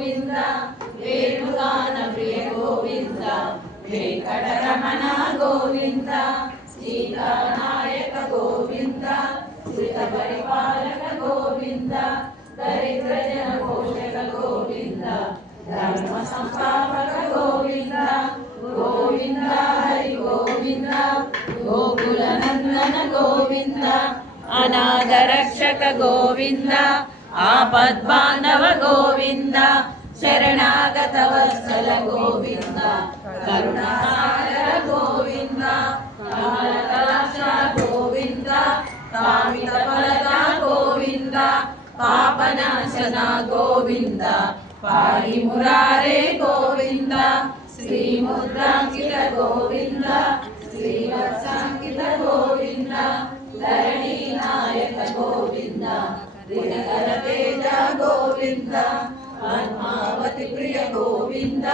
గోవింద వేణుగాన ప్రియ గోవింద వెంకటరమణ గోవింద సీతానాయక గోవింద శ్రిత పరిపాలక గోవింద దరిద్ర జన పోషక గోవింద ధర్మ సంస్థాపక గోవింద గోవింద హరి గోవింద గోకుల నందన గోవింద అనాథ రక్షక గోవింద ఆపద్బాంధవ గోవింద శరణాగత వత్సల గోవింద కరుణాసాగర గోవింద కమలకలాక్ష గోవింద కామిత ఫలద గోవింద పాపనాశన గోవింద పాహి మురారే గోవింద శ్రీముద్రాంకిత గోవింద శ్రీవత్సాంకిత గోవింద ధరణీ నాయక గోవింద దినకర తేజ గోవింద పద్మావతి ప్రియ గోవింద